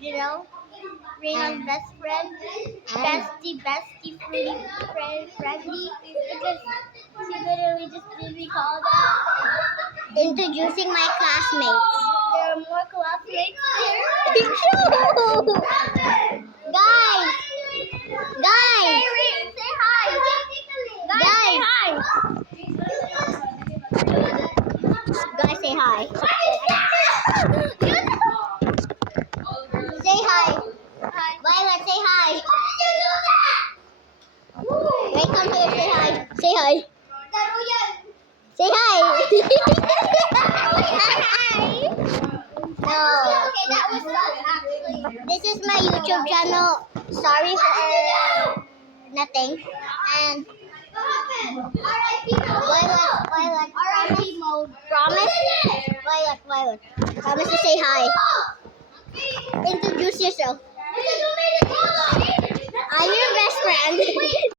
you know, Rayhan's best friend, bestie, fruity friend, friendly, because she literally just did me call that. Introducing my classmates. There are more classmates here. Guys! Guys! Hey, say hi. Guys, Guys, say hi. Say hi. Hi. Violet, say hi. Wait, come here, say hi. Say hi. Say hi. No. Okay, that was us actually. This is my YouTube channel. Sorry for nothing. And Violet, RIP mode. promise? Violet, promise to say hi. Introduce yourself.